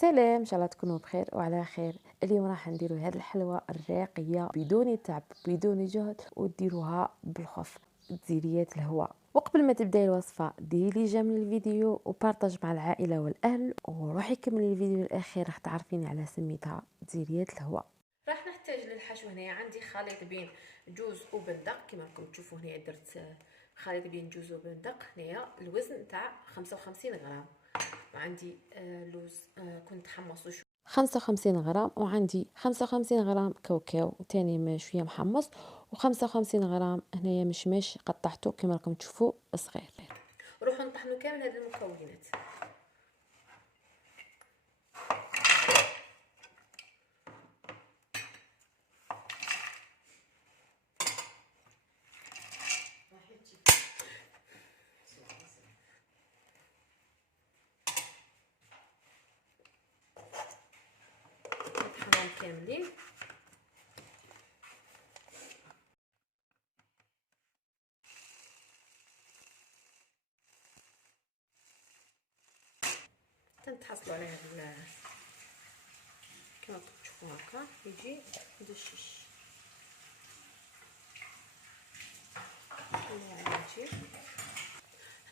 سلام، ان شاء الله تكونوا بخير وعلى خير. اليوم راح نديروا هذه الحلوى الراقيه بدون تعب بدون جهد وديروها بالخف تزيريات الهواء. وقبل ما تبداي الوصفه ديري جيم للفيديو وبارطاج مع العائله والاهل وروحي كملي الفيديو الاخير راح تعرفيني على سميتها تزيريات الهواء. راح نحتاج للحشو. هنا عندي خليط بين جوز وبندق كما راكم تشوفوا. هنا درت خليط بين جوز وبندق. هنا الوزن تاع 55 غرام. وعندي لوز كنت حمصه 55 غرام، وعندي 55 غرام كاوكاو تاني شويه محمص، و55 غرام هنايا مشماش قطعته كما راكم تشوفوا صغير. نروحوا نطحنوا كامل هذه المكونات. نطحنهم كاملين. تنتحصلوا على هذا كما تشوفوا هكا يجي مدشش.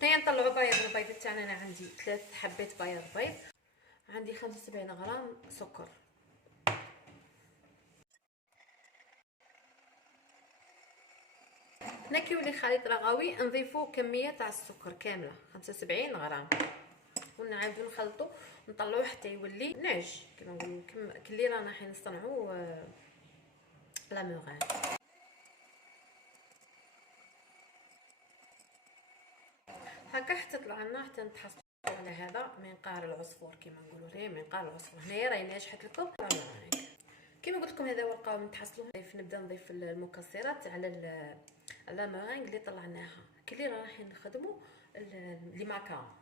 هنايا نطلعوا بياض البيض تاعنا. انا عندي 3 حبات بياض بيض، عندي 75 غرام سكر. هنا كيولي خليط رغوي نضيفوا كميه تاع السكر كامله 75 غرام ونعاودو نخلطو ونطلعوه حتى يولي ناعج كما نقولوا كلي رانا حين نصنعوا لا موغان. هكا حتى طلع لنا حتى نتحصلوا على هذا منقار العصفور كما نقولوا. هنا منقار العصفور. هنايا راهي ناجحت لكم كما قلت لكم. هذا هو القوام نتحصلوا. نبدا نضيف المكسرات على مارينغ اللي طلعناها كلي راح نخدموا لي ماكا.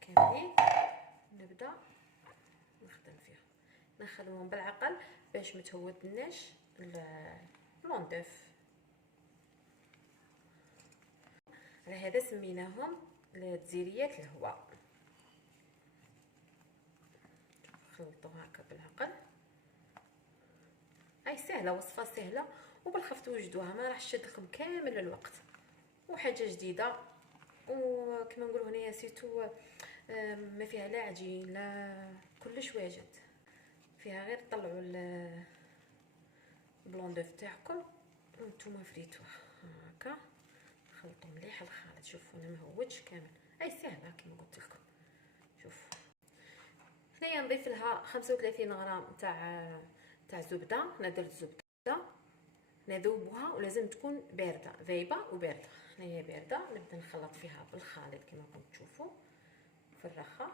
كاملين نبدا نخدم فيها. نخدمهم بالعقل باش ما تهودناش لوندوف. على هذا سميناهم تزيريات الهواء. خلطوا هكا بالعقل. هاي سهله، وصفه سهله وبالخف توجدوها، ما راح تشد لكم كامل الوقت وحاجه جديده. وكما نقولوا هنايا سيتو ما فيها لا عجين لا كلش واجد، فيها غير طلعوا البلوندوف تاعكم وانتم فريتوه هكا. خلطوا مليح الخليط. شوفوا انا مهوتش كامل. اي سهله كما قلت لكم. شوفوا هنايا نضيف لها 35 غرام تاع زبده. انا درت زبده نذوبها ولازم تكون بارده، ذايبه وبارده. هنايا بارده. نبدا نخلط فيها بالخليط كما راكم تشوفوا في الرخه.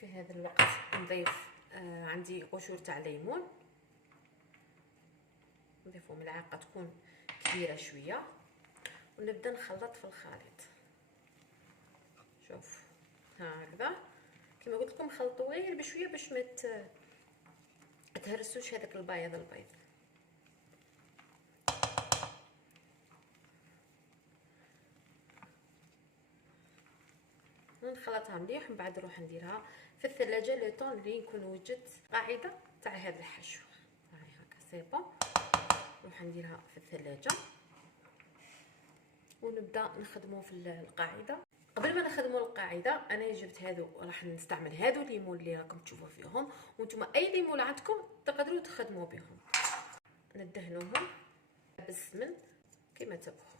في هذا الوقت نضيف عندي قشور تاع ليمون، نضيفوا ملعقه تكون كبيره شويه ونبدا نخلط في الخليط. شوف هكذا كما قلت لكم. خلطوا غير بشويه باش ما تهرسوش هذاك البيض. نخلطها مليح. من بعد نروح نديرها في الثلاجه لو طون اللي نكون وجدت قاعده تاع هذا الحشو. هاي هكا سي بون. نروح نديرها في الثلاجه ونبدا نخدموا في القاعده. قبل ما نخدموا القاعده انا جبت هذو، راح نستعمل هذو الليمون اللي راكم تشوفوا فيهم، وانتم اي ليمون عندكم تقدروا تخدموا بهم. ندهنوهم بالسمن كما تبغوا.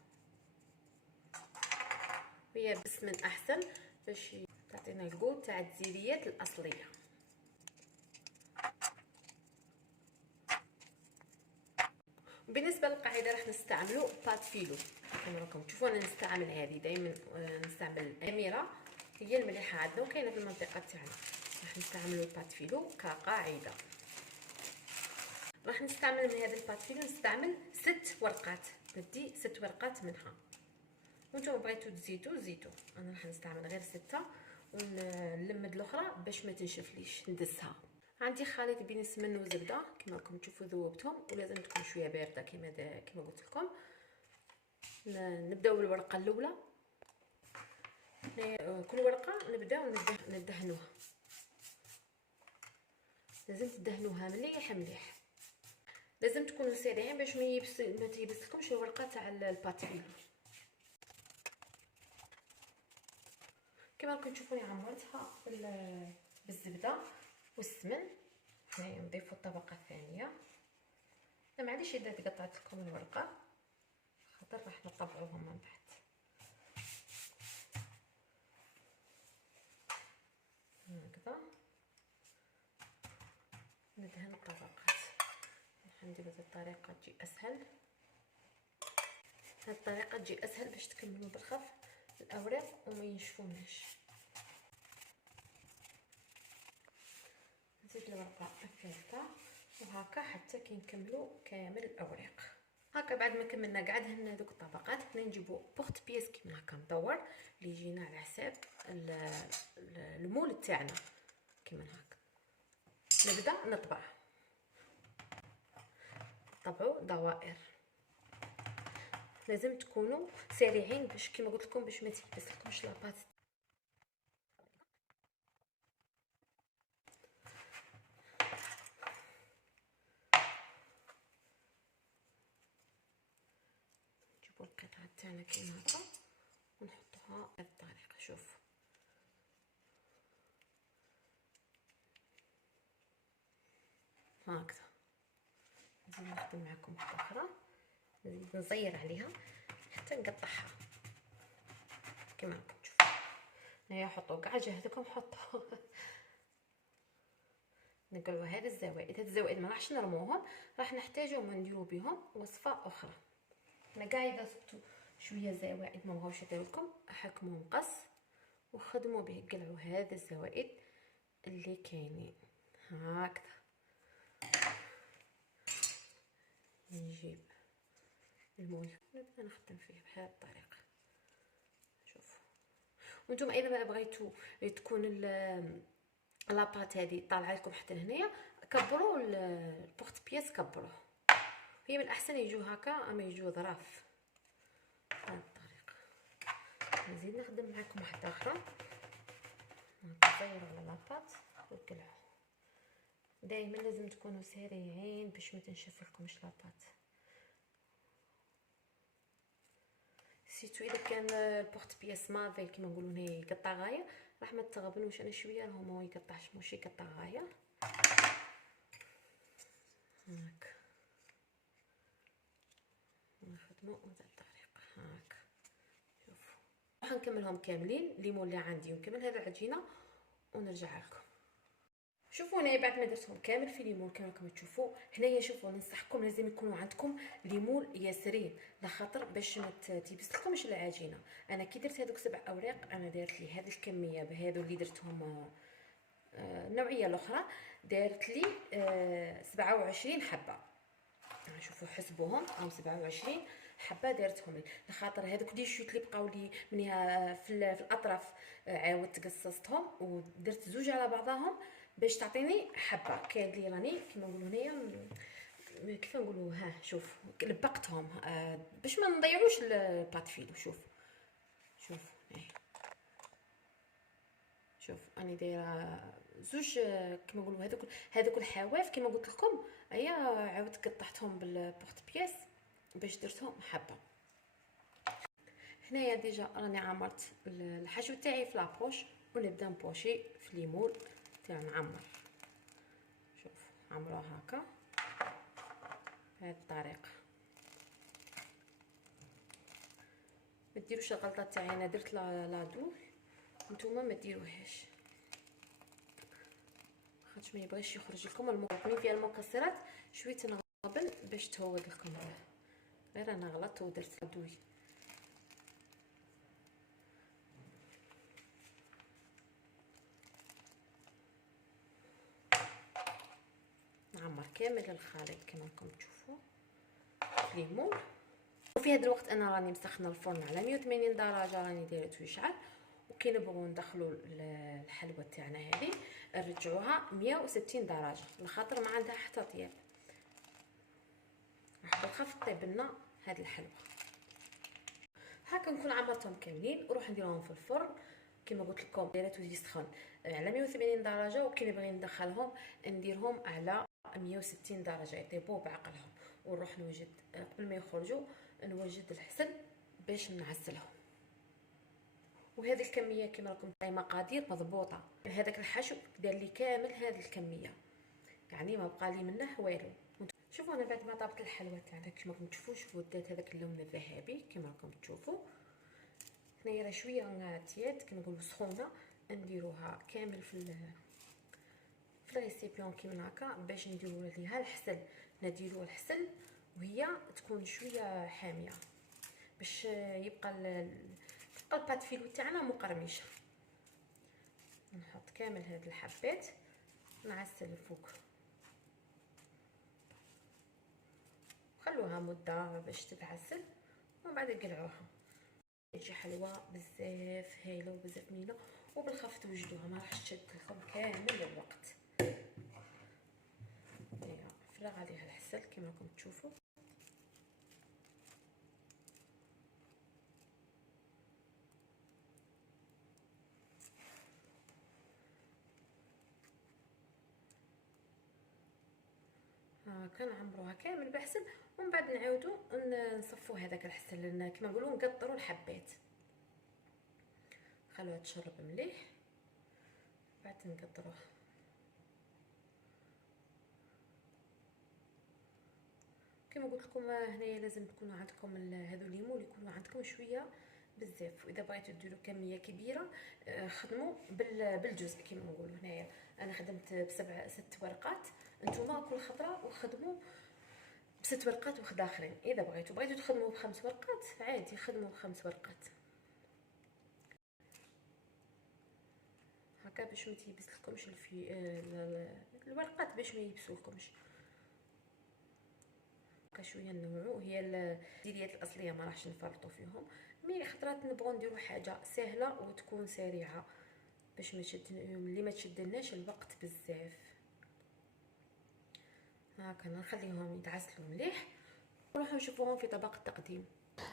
هي بالسمن احسن باش تعطينا الجو تاع التزيريات الاصليه. بالنسبه للقاعده راح نستعملوا بات فيلو كما راكم تشوفوا. انا نستعمل هذه دائما، نستعمل اميره هي المليحه عندنا وكاينه في المنطقه تاعنا. راح نستعملوا بات فيلو كقاعده. راح نستعمل من هذا البات فيلو نستعمل 6 ورقات. ندي 6 ورقات منها، وانتم بغيتو تزيدوا. انا راح نستعمل غير 6 ونلمد الاخرى باش ما تنشفليش ندسها. عندي خليط بين السمن والزبده كما راكم تشوفوا ذوبتهم، ولازم تكون شويه بارده كما قلت لكم. نبداو بالورقه الاولى. كل ورقه نبداو ندهنوها، لازم تدهنوها مليح مليح. لازم تكونوا سريعين باش ما تيبسلكمش الورقه تاع الباتيل. كما راكم تشوفوني عمرتها بالزبده والسمن. هنايا نضيفوا الطبقه الثانيه. لا معليش اذا تقطعت لكم الورقه، خاطر راح نطبعوهم من بعد. هكذا ندهن الطبقات. ندير بهذه الطريقه تجي اسهل. هذه الطريقه تجي اسهل باش تكملوا بالخف الاوراق وما ينشفوناش. نزيد الورقه الثالثه وهكا حتى كي نكملوا كامل الاوراق. هكا بعد ما كملنا كاع دهنا هذوك الطبقات، هنا نجيبوا بورت بيس كيما هكا مدور اللي يجينا على حساب المول تاعنا كيما هكا. نبدا نطبعوا دوائر. لازم تكونوا سريعين باش كيما قلت لكم باش ما تيبسلكمش لاباط. نجيبوا القطعه تاعنا كيما هكا ونحطوها بهذه الطريقه. شوف هكذا. نزيد نخدم معكم واحده اخرى، نزيد نزير عليها حتى نقطعها كما راكم تشوفوا. هيا حطوا كاع جهدكم حطوا. نقولوا هذه الزوائد ما راحش نرموهم، راح نحتاجهم ونديروا بهم وصفه اخرى. انا كاع اذا صبتوا شويه زوائد ما بغاوش يطيروا لكم، حكموا مقص وخدموا به، قلعوا هذه الزوائد اللي كاينين هكذا. نجيب المول نبدا نخدم فيه بهذه الطريقه. شوفوا وانتم اذا ما بغيتوا تكون لاباط هذه طالعه لكم حتى لهنايا، كبروا البورت بياس، كبروه. هي من الاحسن يجوا هكا اما يجوا ظراف بهذه الطريقه. نزيد نخدم معكم واحده اخرى. نطيروا على لاباط وقلعوا. دائما لازم تكونوا سريعين باش ما تنشف لكمش لاباط. سيتو اذا كان البورت بياس مافي كيما نقولوا هنا يقطع غايه، راح ما تغبنوش. انا شويه راهو ما يقطعش، ماشي يقطع غايه. هاك نخدموا بهذه الطريقه هاك. شوفوا راح نكملهم كاملين. الليمون اللي عندي ونكمل هذه العجينه ونرجع لكم. شوفوا هنايا بعد ما درتهم كامل في ليمون كما راكم تشوفوا هنايا. شوفوا ننصحكم لازم يكونوا عندكم ليمون ياسرين، لخاطر باش ما تيبسلكمش العجينه. انا كي درت هذوك 7 اوراق انا درت لي هذه الكميه بهذو اللي درتهم. النوعيه الاخرى دارت لي 27 حبه. شوفوا حسبوهم راهم 27 حبه دارتهم لي، لخاطر هذوك لي شوت اللي بقاو لي منها في الاطراف عاودت قصصتهم ودرت زوج على بعضهم باش تعطيني حبه. كاين اللي راني كيما نقولوا هنايا كيف نقولوا ها شوف لبقتهم باش ما نضيعوش الباتفيلو. شوف راني دايره زوج كيما نقولوا هذوك الحواف كيما قلت لكم. هيا عاودت قطعتهم بالبورت بياس باش درتهم حبه. هنايا ديجا راني عمرت الحشو تاعي في لابوش ونبدا نبوشي في ليمول تاع نعمر. شوف عمروه هكا بهذه الطريقه. ما ديروش الغلطه تاعي انا درت لا دول، نتوما ما ديروهاش خاطش ما يبغيش يخرج لكم المقطعين فيها المكسرات شويه نغبن باش تهوض لكم. غير انا غلطت ودرت دوي. نعمر كامل الخليط كما راكم تشوفوا ليمون. وفي هذا الوقت انا راني مسخنه الفرن على 180 درجه، راني دايرته يشعل. وكي نبغوا ندخلوا الحلوه تاعنا هذه نرجعوها 160 درجه لخاطر ما عندها حتى طياب. راح بالخف طيب لنا هاد الحلوى. هاكا نكون عمرتهم كاملين ونروح نديرهم في الفرن كما قلت لكم. دايرته يسخن على 180 درجه، وكي نبغي ندخلهم نديرهم على 160 درجه يطيبوا بعقلهم. ونروح نوجد قبل ما يخرجوا نوجد الحسل باش نعسلهم. وهذه الكميه كما راكم تاي مقادير مضبوطه. هذاك الحشو دار لي كامل هذه الكميه، يعني ما بقى لي منه والو. شوفوا انا بعد ما طابت الحلوى تاعنا كما راكم تشوفوا، شوفوا دات هذاك اللون الذهبي كما راكم تشوفوا. هنايا راه شويه تياد كما نقولوا سخونه، نديروها كامل في الريسيبيون كيما هكا باش نديروا ليها الحسل. نديروا الحسل وهي تكون شويه حاميه باش يبقى البات فيلو تاعنا مقرمشه. نحط كامل هاد الحبات نعسل الفوق، خلوها مده باش تتعسل ومن بعد نقلعوها. تجي حلوه بزاف هايله وبزاف مينه وبالخف توجدوها. ما راح تشد لكم كامل الوقت. فرغ عليها الحسل كما راكم تشوفوا. كنعمروها كامل بحسل ومن بعد نعاودو نصفو هذاك الحسل كما نقولوا نقطروا الحبات. خلوها تشرب مليح بعد نقطروها. كما قلت لكم هنايا لازم تكونوا عندكم هذو الليمون يكونوا عندكم شويه بزاف. واذا بغيتوا ديروا كميه كبيره خدموا بالجزء كما نقولوا. هنايا انا خدمت ب6 ورقات، نتوما كل خطره وخدموا ب6 ورقات وخد اخرين. اذا بغيتوا تخدموا ب5 ورقات عادي خدموا ب5 ورقات هكا باش ما تيبسلكمش الورقات باش ما يبسولكمش. شويه نوعو هي الديريات الاصليه ما راحش نفرطوا فيهم، مي خطرات نبغوا نديروا حاجه سهله وتكون سريعه باش ما تشدلناش الوقت بزاف. هاكا نخليهم يتعسلوا مليح نروحوا نشوفوهم في طبق التقديم.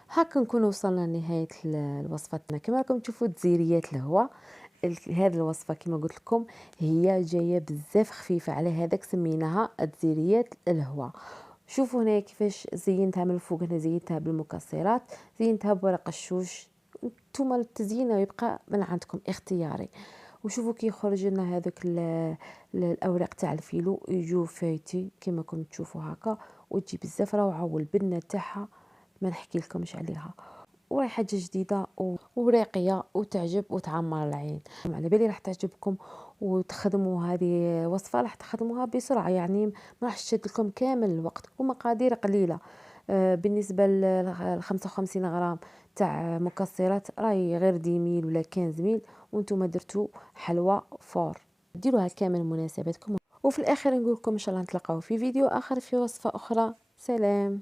هاكا نكون وصلنا لنهايه الوصفتنا. كما راكم تشوفوا تزيريات الهواء. هذه الوصفه كما قلت لكم هي جايه بزاف خفيفه، على هذاك سميناها تزيريات الهواء. شوفوا هنا كيفاش زينتها من الفوق. هنا زينتها بالمكسرات، زينتها بورق الشوش. نتوما التزيين يبقى من عندكم اختياري. وشوفوا كي يخرج لنا هذوك الاوراق تاع الفيلو يجوا فايتي كما كنتم تشوفوا هكا، وتجي بزاف روعه. والبنه تاعها ما نحكي لكمش عليها، وراي حاجه جديده وريقيه وتعجب وتعمر العين. على بالي راح تعجبكم وتخدموا هذه وصفه راح تخدموها بسرعه، يعني ما راح تشد لكم كامل الوقت. ومقادير قليله بالنسبه ل 55 غرام تاع مكسرات راهي غير 10 ميل ولا 15 ميل، وانتم درتوا حلوى فور. ديروها كامل مناسبتكم. وفي الاخر نقول لكم ان شاء الله نتلاقاو في فيديو اخر في وصفه اخرى. سلام.